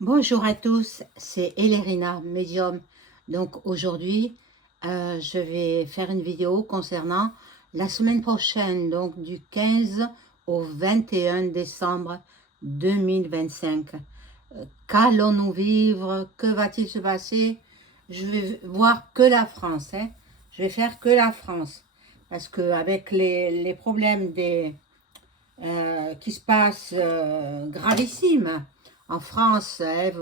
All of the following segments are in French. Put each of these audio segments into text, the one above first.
Bonjour à tous, c'est Elérina, médium. Donc aujourd'hui, je vais faire une vidéo concernant la semaine prochaine, donc du 15 au 21 décembre 2025. Qu'allons-nous vivre? Que va-t-il se passer? Je vais voir que la France, hein. Je vais faire que la France. Parce qu'avec les problèmes qui se passent gravissimes, en France, hein,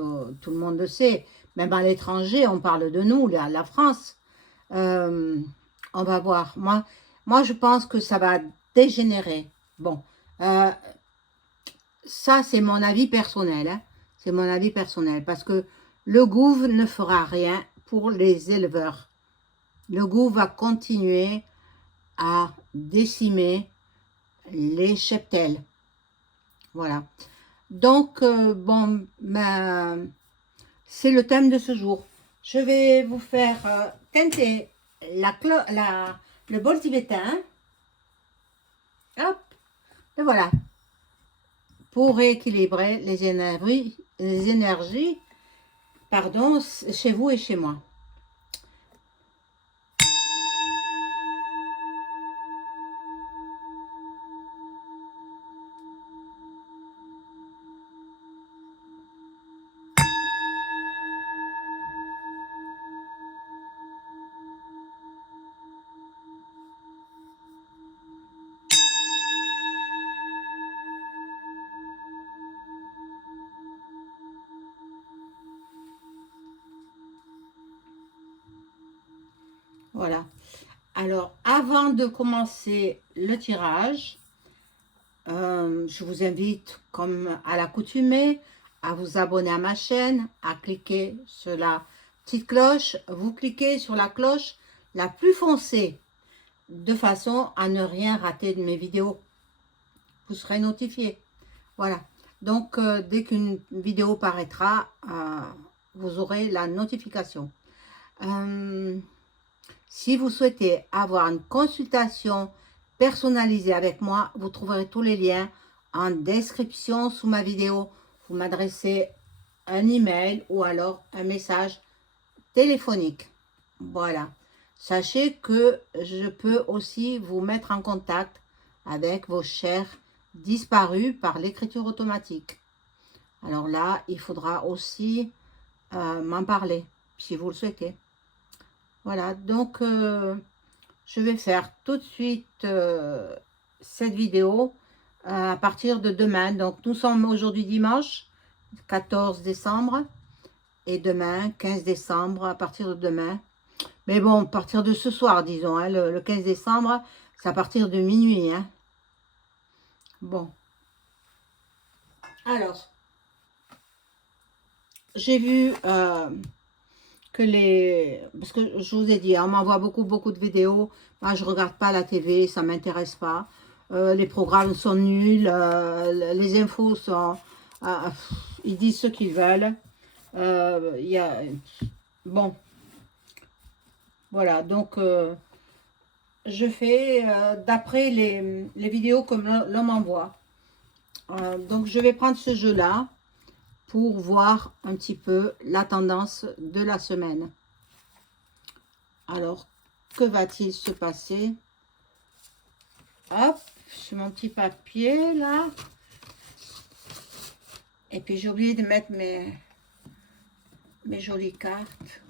tout le monde le sait, même à l'étranger, on parle de nous, la France. Euh, on va voir. Moi, je pense que ça va dégénérer. Bon, euh, ça, c'est mon avis personnel, hein. C'est mon avis personnel, parce que le gouv ne fera rien pour les éleveurs. Le gouv va continuer à décimer les cheptels. Voilà. Donc, bon, ben, c'est le thème de ce jour. Je vais vous faire teinter le bol tibétain. Hop, et voilà. Pour rééquilibrer les énergies pardon, chez vous et chez moi. Voilà. Alors, avant de commencer le tirage, je vous invite, comme à l'accoutumée, à vous abonner à ma chaîne, à cliquer sur la petite cloche. Vous cliquez sur la cloche la plus foncée, de façon à ne rien rater de mes vidéos. Vous serez notifié. Voilà. Donc, dès qu'une vidéo paraîtra, vous aurez la notification. Si vous souhaitez avoir une consultation personnalisée avec moi, vous trouverez tous les liens en description sous ma vidéo. Vous m'adressez un email ou alors un message téléphonique. Voilà. Sachez que je peux aussi vous mettre en contact avec vos chers disparus par l'écriture automatique. Alors là, il faudra aussi m'en parler, si vous le souhaitez. Voilà, donc je vais faire tout de suite cette vidéo à partir de demain. Donc nous sommes aujourd'hui dimanche 14 décembre et demain 15 décembre, à partir de demain. Mais bon, à partir de ce soir, disons, hein, le 15 décembre, c'est à partir de minuit. Hein. Bon, alors, j'ai vu que parce que je vous ai dit, on m'envoie beaucoup de vidéos. Moi, je regarde pas la TV, ça m'intéresse pas. Les programmes sont nuls, les infos sont... ils disent ce qu'ils veulent. Bon, voilà, donc je fais d'après les vidéos que l'on m'envoie. Donc, je vais prendre ce jeu-là pour voir un petit peu la tendance de la semaine. Alors, que va-t-il se passer? Hop, sur mon petit papier, là. Et puis, j'ai oublié de mettre mes jolies cartes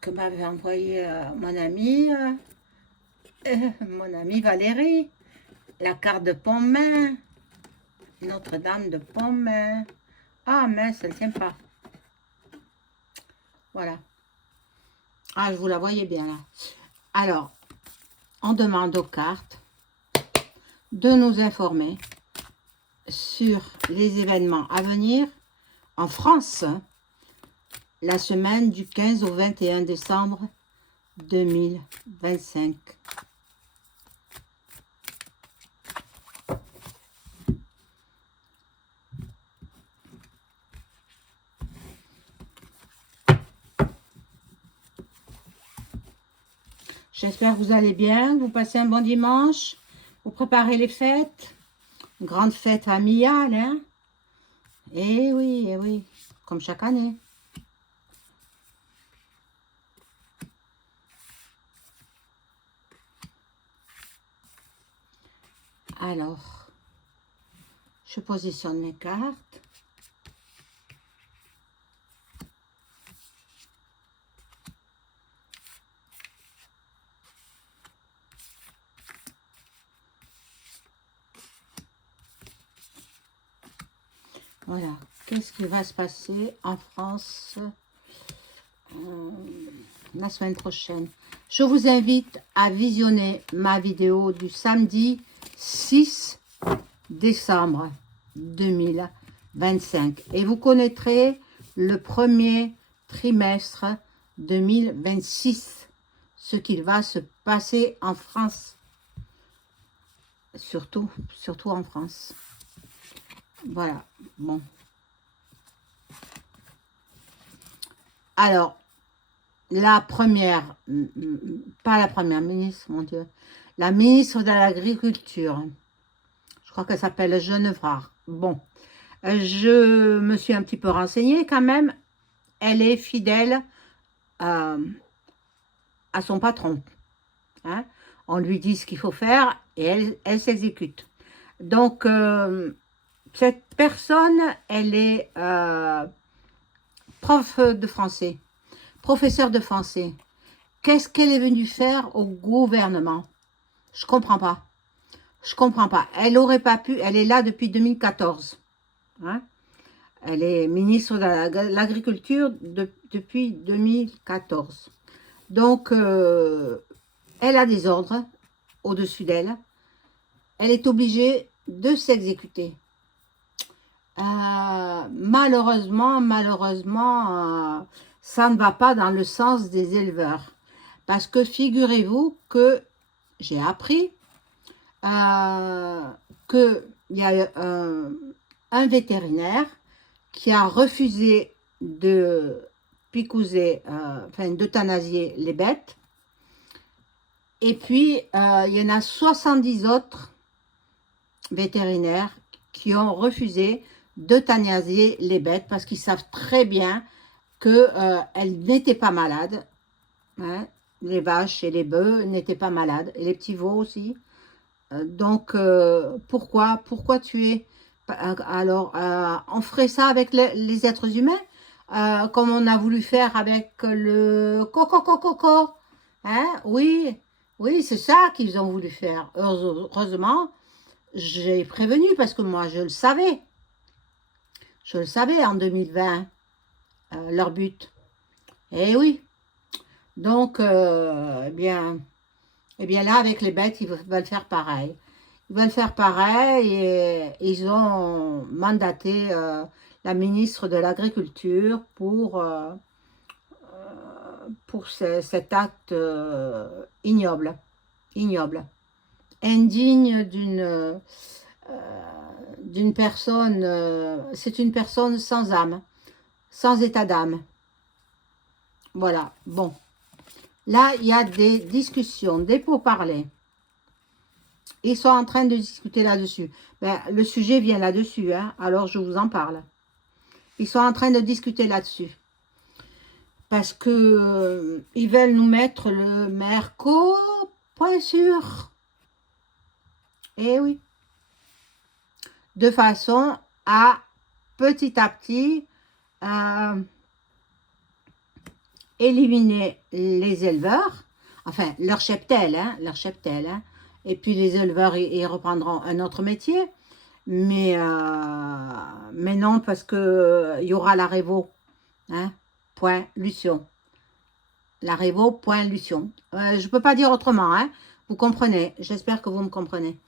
que m'avait envoyé mon ami Valérie. La carte de Pontmain. Notre-Dame de Pontmain. Ah, mince, elle ne tient pas. Voilà. Ah, je vous la voyais bien, là. Alors, on demande aux cartes de nous informer sur les événements à venir en France, la semaine du 15 au 21 décembre 2025. J'espère que vous allez bien, vous passez un bon dimanche, vous préparez les fêtes, une grande fête familiale, hein? eh oui, comme chaque année. Alors, je positionne mes cartes. Voilà, qu'est-ce qui va se passer en France la semaine prochaine? Je vous invite à visionner ma vidéo du samedi 6 décembre 2025 et vous connaîtrez le premier trimestre 2026, ce qu'il va se passer en France, surtout en France. Voilà, bon. Alors, la première, pas la première ministre, mon Dieu, la ministre de l'Agriculture, je crois qu'elle s'appelle Genevard. Bon, je me suis un petit peu renseignée quand même. Elle est fidèle à son patron. Hein. On lui dit ce qu'il faut faire et elle s'exécute. Donc, cette personne, elle est prof de français, professeur de français. Qu'est-ce qu'elle est venue faire au gouvernement? Je comprends pas. Je comprends pas. Elle aurait pas pu. Elle est là depuis 2014. Hein? Elle est ministre de l'Agriculture depuis 2014. Donc, elle a des ordres au-dessus d'elle. Elle est obligée de s'exécuter. Malheureusement, ça ne va pas dans le sens des éleveurs. Parce que figurez-vous que j'ai appris qu'il y a un vétérinaire qui a refusé de picouser, enfin d'euthanasier les bêtes. Et puis, il y en a 70 autres vétérinaires qui ont refusé d'euthanasier les bêtes parce qu'ils savent très bien qu'elles n'étaient pas malades. Hein. Les vaches et les bœufs n'étaient pas malades. Et les petits veaux aussi. Donc, pourquoi tuer? Alors, on ferait ça avec les êtres humains, comme on a voulu faire avec le coco. Hein? Oui, c'est ça qu'ils ont voulu faire. Heureusement, j'ai prévenu parce que moi, je le savais. Je le savais en 2020, leur but. Eh oui. Donc, eh bien là, avec les bêtes, ils veulent faire pareil. Ils veulent faire pareil et ils ont mandaté la ministre de l'Agriculture pour cet acte ignoble, indigne d'une personne, c'est une personne sans âme, sans état d'âme. Voilà, bon. Là, il y a des discussions, des pourparlers. Ils sont en train de discuter là-dessus. Ben, le sujet vient là-dessus, hein, alors je vous en parle. Ils sont en train de discuter là-dessus. Parce que ils veulent nous mettre le Merco, point sûr. Eh oui. De façon à, petit, éliminer les éleveurs, enfin, leur cheptel, hein. Et puis les éleveurs, ils reprendront un autre métier. Mais non, parce que il y aura la Révo. Hein, point Lution. La Révo, point Lution. Je ne peux pas dire autrement. Hein, vous comprenez. J'espère que vous me comprenez.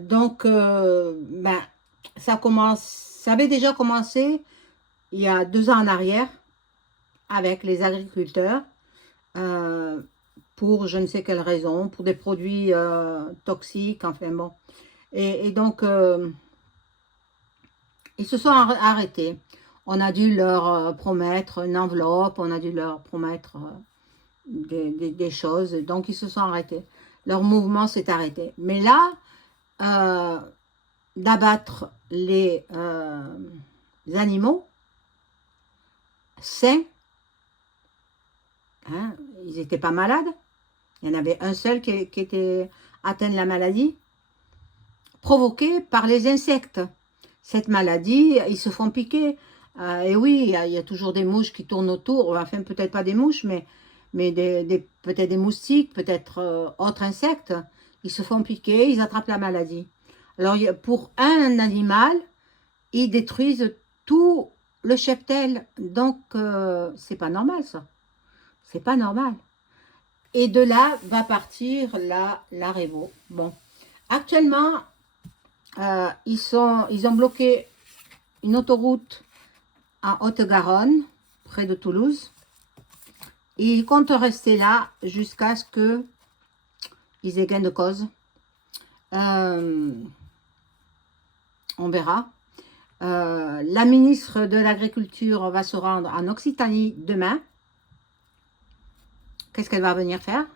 Donc, ben, ça avait déjà commencé il y a 2 ans en arrière avec les agriculteurs. Pour je ne sais quelle raison, pour des produits toxiques, enfin bon. Et donc, ils se sont arrêtés. On a dû leur promettre une enveloppe, on a dû leur promettre des choses, donc ils se sont arrêtés. Leur mouvement s'est arrêté. Mais là, d'abattre les animaux sains, hein, ils n'étaient pas malades. Il y en avait un seul qui était atteint de la maladie provoquée par les insectes. Cette maladie, ils se font piquer. Et oui, il y a toujours des mouches qui tournent autour. Enfin, peut-être pas des mouches, mais peut-être des moustiques, peut-être autres insectes. Ils se font piquer, ils attrapent la maladie. Alors, pour un animal, ils détruisent tout le cheptel. Donc, c'est pas normal, ça. C'est pas normal. Et de là va partir la Révo. Bon, actuellement, ils ont bloqué une autoroute en Haute-Garonne, près de Toulouse. Et ils comptent rester là jusqu'à ce qu'ils aient gain de cause. On verra. La ministre de l'Agriculture va se rendre en Occitanie demain. Qu'est-ce qu'elle va venir faire?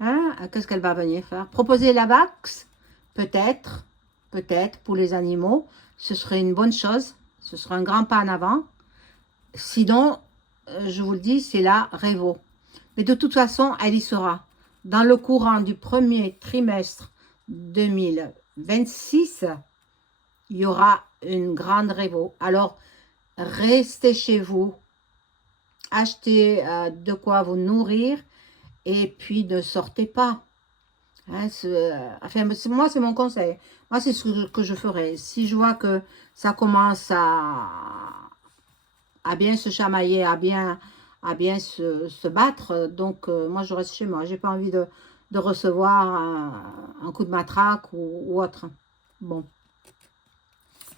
Hein? Qu'est-ce qu'elle va venir faire? Proposer la vax? Peut-être, pour les animaux. Ce serait une bonne chose. Ce serait un grand pas en avant. Sinon, je vous le dis, c'est la Révo. Mais de toute façon, elle y sera. Dans le courant du premier trimestre 2026, il y aura une grande Révo. Alors, restez chez vous. Achetez de quoi vous nourrir. Et puis, ne sortez pas. Hein, enfin, moi, c'est mon conseil. Moi, c'est ce que je ferais. Si je vois que ça commence à bien se chamailler, à bien se battre, donc moi, je reste chez moi. J'ai pas envie de recevoir un coup de matraque ou autre. Bon,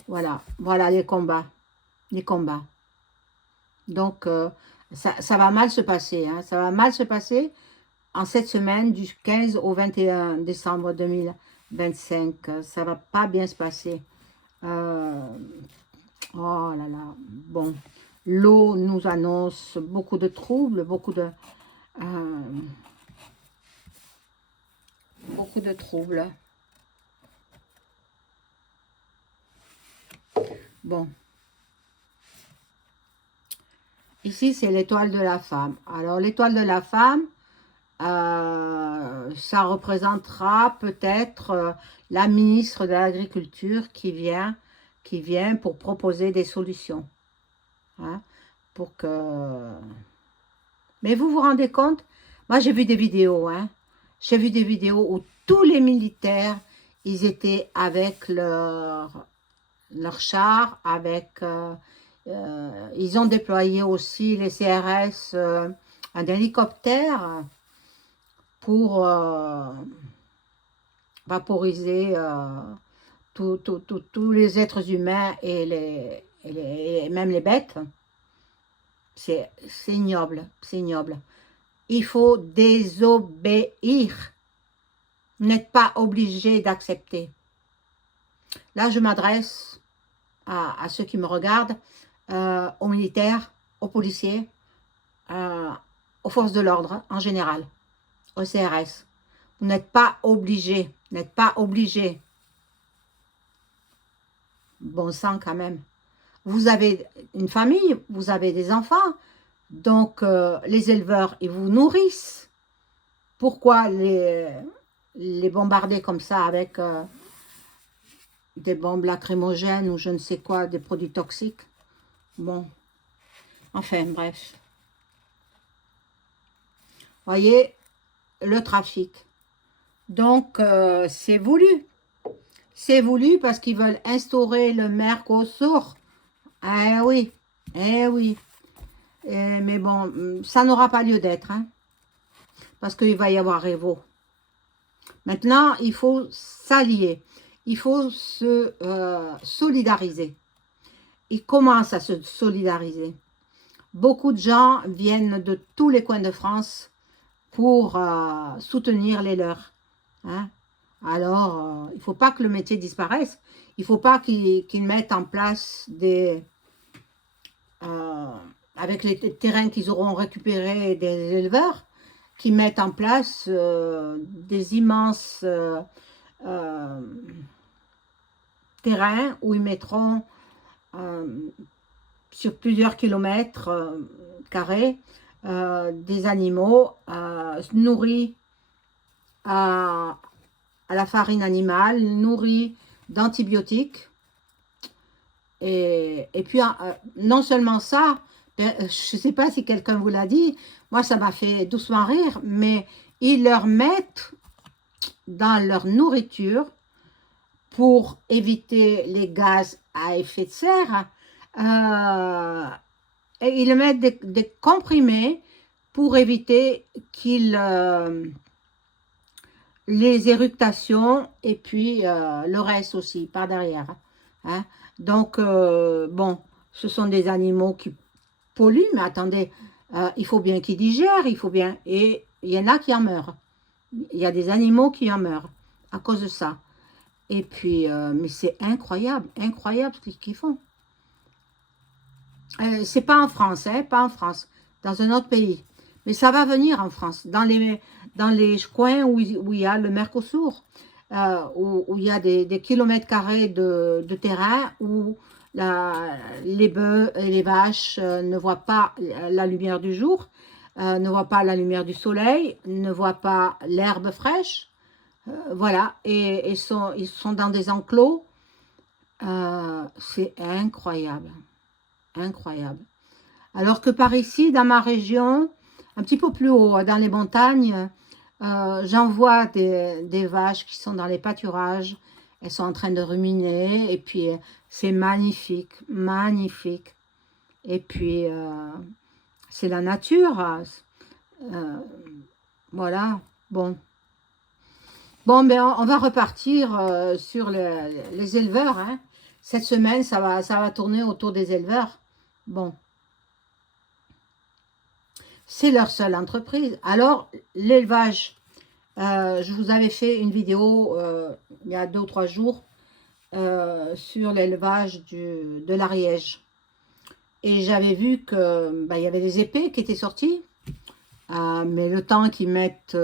voilà les combats. Les combats. Donc, ça va mal se passer. Hein, ça va mal se passer. En cette semaine, du 15 au 21 décembre 2025, ça va pas bien se passer. Oh là là, bon. L'eau nous annonce beaucoup de troubles, beaucoup de troubles. Bon. Ici, c'est l'étoile de la femme. Alors, l'étoile de la femme, ça représentera peut-être la ministre de l'Agriculture qui vient pour proposer des solutions. Hein, pour que... Mais vous vous rendez compte? Moi, j'ai vu des vidéos. Hein, j'ai vu des vidéos où tous les militaires, ils étaient avec leur char, avec... ils ont déployé aussi les CRS, un hélicoptère pour vaporiser tous les êtres humains et même les bêtes. C'est ignoble, c'est ignoble. Il faut désobéir. Vous n'êtes pas obligé d'accepter. Là, je m'adresse à ceux qui me regardent, aux militaires, aux policiers, aux forces de l'ordre en général, au CRS. Vous n'êtes pas obligé, n'êtes pas obligé. Bon sang quand même. Vous avez une famille, vous avez des enfants, donc les éleveurs, ils vous nourrissent. Pourquoi les bombarder comme ça avec des bombes lacrymogènes ou je ne sais quoi, des produits toxiques? Bon, enfin bref. Voyez, le trafic. Donc, c'est voulu. C'est voulu parce qu'ils veulent instaurer le Mercosur. Eh oui, eh oui. Mais bon, ça n'aura pas lieu d'être. Hein, parce qu'il va y avoir Révo. Maintenant, il faut s'allier. Il faut se solidariser. Ils commencent à se solidariser. Beaucoup de gens viennent de tous les coins de France pour soutenir les leurs. Hein? Alors, il ne faut pas que le métier disparaisse. Il ne faut pas qu'ils mettent en place des... avec les terrains qu'ils auront récupérés des éleveurs, qui mettent en place des immenses terrains où ils mettront sur plusieurs kilomètres carrés, des animaux nourris à la farine animale, nourris d'antibiotiques. Et puis, non seulement ça, je ne sais pas si quelqu'un vous l'a dit, moi ça m'a fait doucement rire, mais ils leur mettent dans leur nourriture, pour éviter les gaz à effet de serre, et ils mettent des comprimés pour éviter qu'ils les éructations et puis le reste aussi par derrière. Hein. Donc, bon, ce sont des animaux qui polluent, mais attendez, il faut bien qu'ils digèrent, il faut bien... Et il y en a qui en meurent. Il y a des animaux qui en meurent à cause de ça. Et puis, mais c'est incroyable, incroyable ce qu'ils font. C'est pas en France, hein, pas en France, dans un autre pays. Mais ça va venir en France, dans les coins où il y a le Mercosur, où il y a des kilomètres carrés de terrain, où les bœufs et les vaches ne voient pas la lumière du jour, ne voient pas la lumière du soleil, ne voient pas l'herbe fraîche. Voilà, et ils sont dans des enclos. C'est incroyable, incroyable. Alors que par ici, dans ma région, un petit peu plus haut, dans les montagnes, j'en vois des vaches qui sont dans les pâturages. Elles sont en train de ruminer, et puis c'est magnifique, magnifique. Et puis, c'est la nature. Voilà, bon. Bon, ben, on va repartir sur les éleveurs. Hein. Cette semaine, ça va tourner autour des éleveurs. Bon, c'est leur seule entreprise. Alors, l'élevage, je vous avais fait une vidéo il y a 2 ou 3 jours sur l'élevage de l'Ariège. Et j'avais vu que il y avait des épées qui étaient sorties, mais le temps qu'ils mettent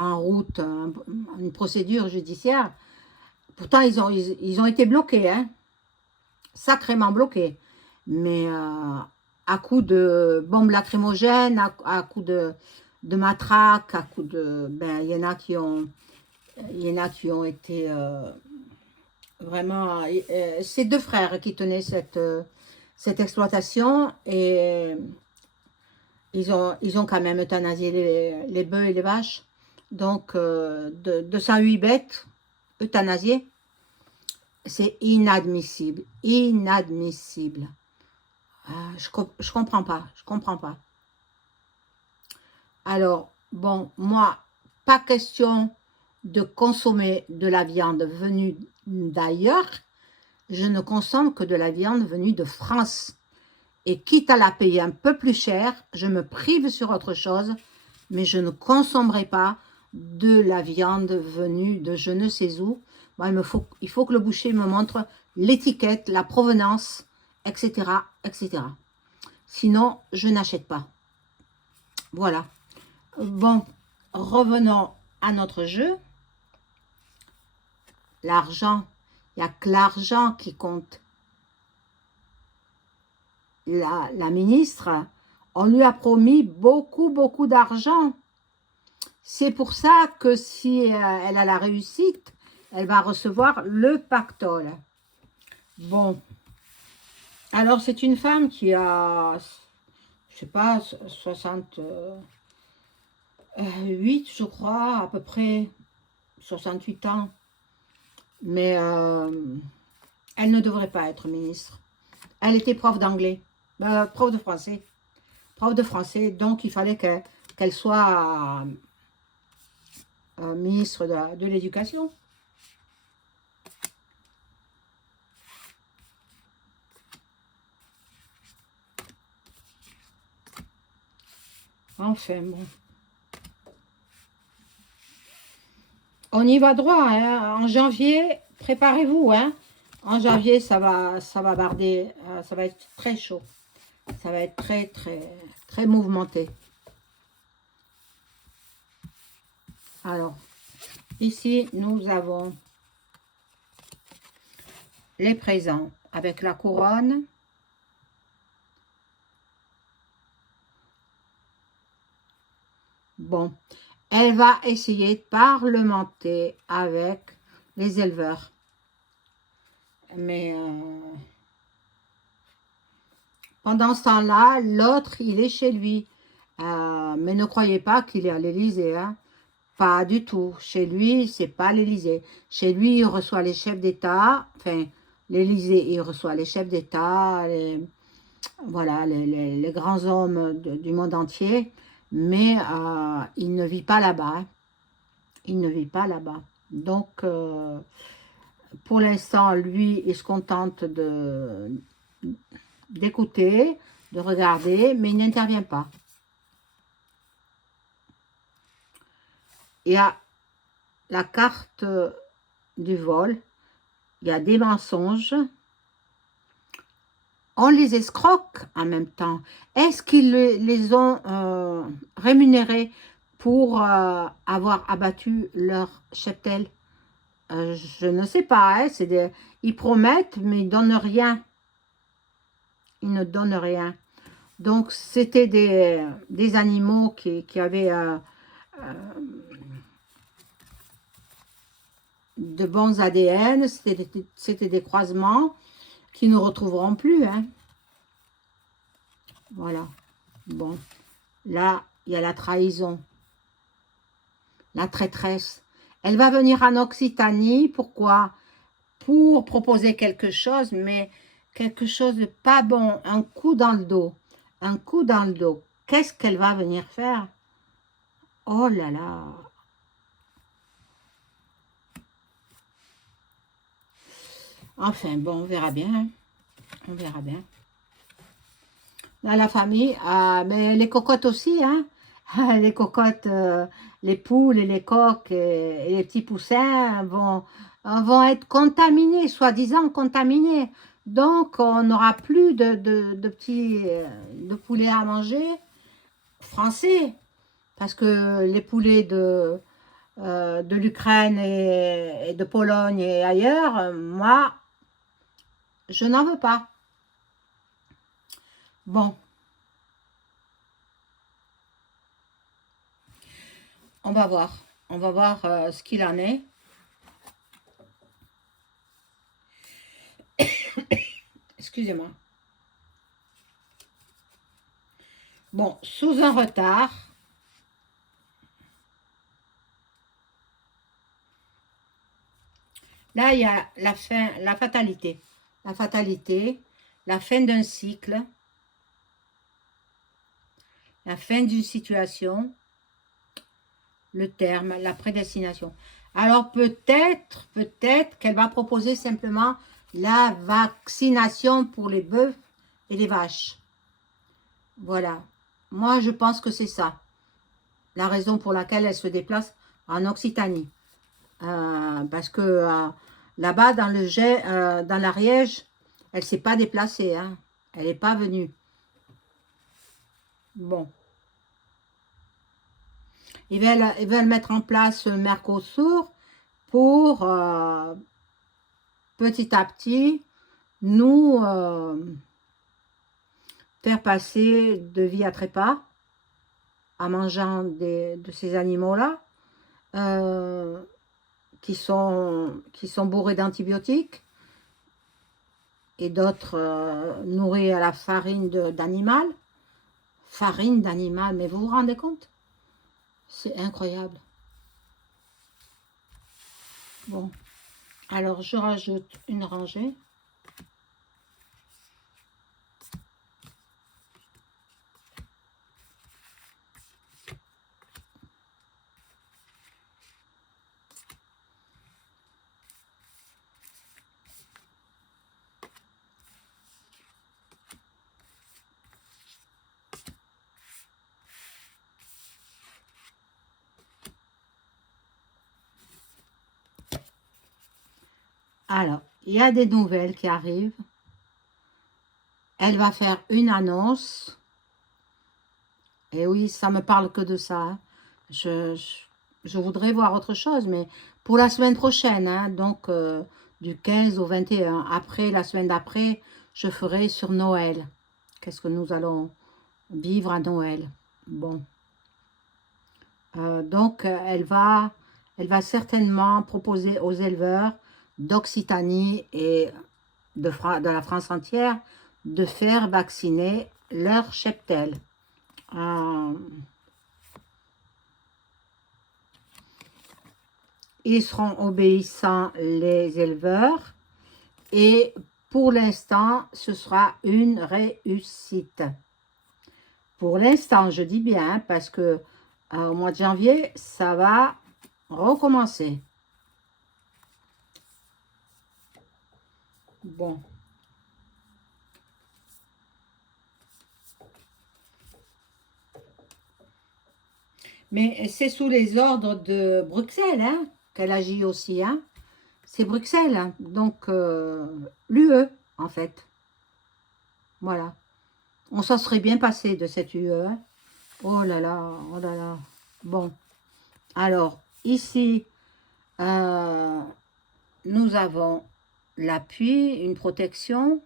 en route une procédure judiciaire, pourtant ils ont été bloqués, hein, sacrément bloqués, mais à coup de bombes lacrymogènes, à coup de matraques, à coup de... il y en a qui ont été vraiment... c'est 2 frères qui tenaient cette exploitation, et ils ont quand même euthanasié les bœufs et les vaches. Donc, 208 bêtes euthanasiées, c'est inadmissible, inadmissible. Je comprends pas, je comprends pas. Alors, bon, moi, pas question de consommer de la viande venue d'ailleurs. Je ne consomme que de la viande venue de France. Et quitte à la payer un peu plus cher, je me prive sur autre chose, mais je ne consommerai pas de la viande venue de je ne sais où. Bon, il faut que le boucher me montre l'étiquette, la provenance, etc., etc. Sinon, je n'achète pas. Voilà. Bon, revenons à notre jeu. L'argent, il n'y a que l'argent qui compte. La ministre, on lui a promis beaucoup, beaucoup d'argent. C'est pour ça que si elle a la réussite, elle va recevoir le pactole. Bon. Alors, c'est une femme qui a, je sais pas, 68, je crois, à peu près, 68 ans. Mais elle ne devrait pas être ministre. Elle était prof d'anglais, prof de français. Prof de français, donc il fallait qu'elle soit ministre de l'Éducation. Enfin, bon. On y va droit, hein. En janvier, préparez-vous, hein. En janvier, ça va barder, ça va être très chaud. Ça va être très, très, très mouvementé. Alors, ici, nous avons les présents. avec la couronne. Bon, elle va essayer de parlementer avec les éleveurs. Mais pendant ce temps-là, l'autre, il est chez lui. Mais ne croyez pas qu'il est à l'Élysée, hein. Pas du tout. Chez lui, c'est pas l'Élysée. Chez lui, il reçoit les chefs d'État. Enfin, l'Élysée, il reçoit les chefs d'État, voilà, les grands hommes du monde entier. Mais il ne vit pas là-bas, hein. Il ne vit pas là-bas. Donc, pour l'instant, lui, il se contente d'écouter, de regarder, mais il n'intervient pas. Il y a la carte du vol, il y a des mensonges, on les escroque en même temps. Est-ce qu'ils les ont rémunérés pour avoir abattu leur cheptel? Je ne sais pas, hein, ils promettent, mais ils ne donnent rien. Ils ne donnent rien. Donc, c'était des animaux qui avaient de bons ADN, c'était des croisements qui ne retrouveront plus, hein. Voilà. Bon, là, il y a la trahison, la traîtresse. Elle va venir en Occitanie, pourquoi? Pour proposer quelque chose, mais quelque chose de pas bon, un coup dans le dos, un coup dans le dos. Qu'est-ce qu'elle va venir faire? Oh là là! Enfin, bon, on verra bien, hein. On verra bien. Dans la famille, mais les cocottes aussi, hein. Les cocottes, les poules et les coqs et les petits poussins vont être contaminés, soi-disant contaminés. Donc, on n'aura plus de petits de poulets à manger français. Parce que les poulets de l'Ukraine et de Pologne et ailleurs, moi, je n'en veux pas. Bon, on va voir. On va voir ce qu'il en est. Excusez-moi. Bon, sous un retard. Là, il y a la fin, la fatalité. La fatalité, la fin d'un cycle, la fin d'une situation, le terme, la prédestination. Alors peut-être qu'elle va proposer simplement la vaccination pour les bœufs et les vaches. Voilà. Moi, je pense que c'est ça. La raison pour laquelle elle se déplace en Occitanie. Parce que là-bas, dans l'Ariège, elle ne s'est pas déplacée, hein. Elle n'est pas venue. Bon. Ils veulent mettre en place Mercosur pour petit à petit nous faire passer de vie à trépas en mangeant de ces animaux-là qui sont bourrés d'antibiotiques et d'autres nourris à la farine d'animal. Farine d'animal, mais vous vous rendez compte? C'est incroyable. Bon, alors je rajoute une rangée. Alors, il y a des nouvelles qui arrivent. Elle va faire une annonce. Et oui, ça me parle que de ça, hein. Je voudrais voir autre chose, mais pour la semaine prochaine, hein, donc du 15 au 21. Après, la semaine d'après, je ferai sur Noël. Qu'est-ce que nous allons vivre à Noël? Bon. Donc, elle va certainement proposer aux éleveurs d'Occitanie et de la France entière de faire vacciner leur cheptel. Ils seront obéissants, les éleveurs, et pour l'instant, ce sera une réussite. Pour l'instant, je dis bien, parce que au mois de janvier, ça va recommencer. Bon. Mais c'est sous les ordres de Bruxelles, hein, qu'elle agit aussi, hein. C'est Bruxelles, hein. Donc l'UE, en fait. Voilà. On s'en serait bien passé de cette UE. Hein. Oh là là, oh là là. Bon. Alors, ici, nous avons l'appui, une protection.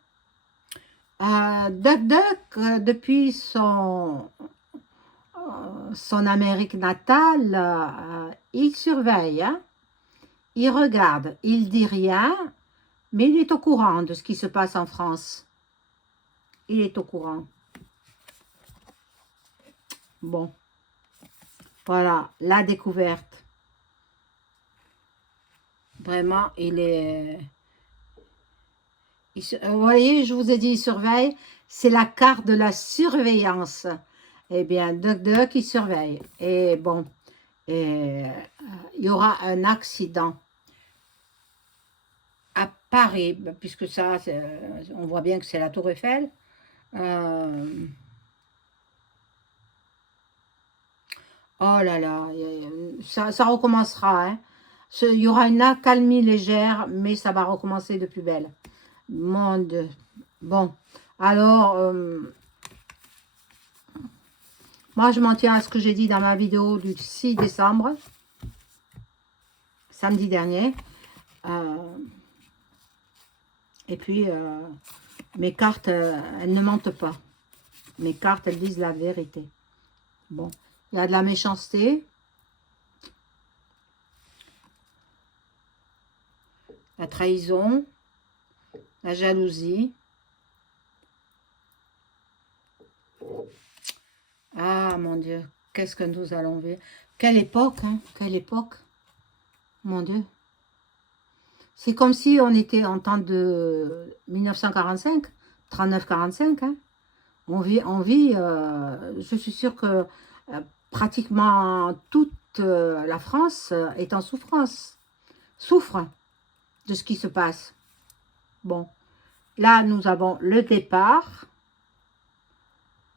Duck Duck, depuis son Amérique natale, il surveille, hein. Il regarde, il dit rien, mais il est au courant de ce qui se passe en France. Il est au courant. Bon, voilà, la découverte. Vraiment, il est... vous voyez, je vous ai dit, il surveille. C'est la carte de la surveillance. Eh bien, Duck Duck, il surveille. Et bon, il y aura un accident à Paris, puisque ça, on voit bien que c'est la Tour Eiffel. Oh là là, ça recommencera. Hein. Il y aura une accalmie légère, mais ça va recommencer de plus belle. Monde. Bon, alors, moi je m'en tiens à ce que j'ai dit dans ma vidéo du 6 décembre, samedi dernier. Et puis, mes cartes, elles ne mentent pas. Mes cartes, elles disent la vérité. Bon, il y a de la méchanceté. La trahison. La jalousie. Ah, mon Dieu, qu'est-ce que nous allons vivre. Quelle époque, hein, quelle époque. Mon Dieu. C'est comme si on était en temps de 1945, 39-45. Hein. On vit je suis sûre que pratiquement toute la France est en souffrance. Souffre de ce qui se passe. Bon, là, nous avons le départ.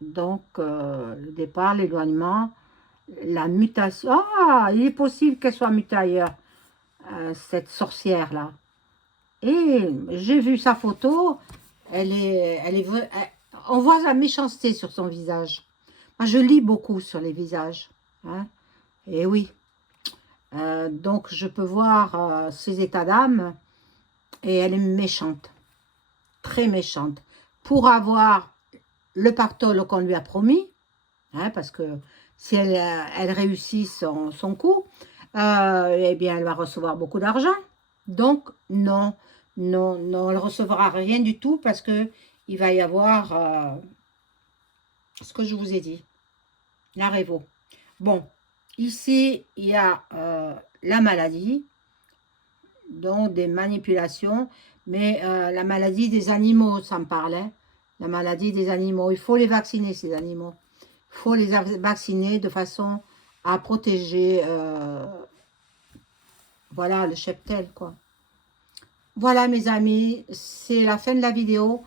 Donc, le départ, l'éloignement, la mutation. Ah, il est possible qu'elle soit mutée ailleurs, cette sorcière-là. Et j'ai vu sa photo. On voit la méchanceté sur son visage. Moi, je lis beaucoup sur les visages. Hein. Et oui. Donc, je peux voir ses états d'âme. Et elle est méchante. Très méchante. Pour avoir le pactole qu'on lui a promis, hein, parce que si elle réussit son coup, eh bien, elle va recevoir beaucoup d'argent. Donc, non, non, non, elle ne recevra rien du tout parce que il va y avoir ce que je vous ai dit, la révo. Bon, ici, il y a la maladie, donc des manipulations, mais la maladie des animaux, ça me parlait. La maladie des animaux, il faut les vacciner, ces animaux. Il faut les vacciner de façon à protéger, voilà, le cheptel, quoi. Voilà, mes amis, c'est la fin de la vidéo.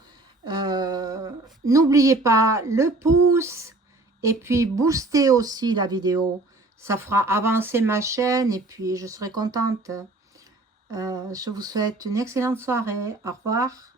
N'oubliez pas le pouce et puis boostez aussi la vidéo. Ça fera avancer ma chaîne et puis je serai contente. Je vous souhaite une excellente soirée. Au revoir.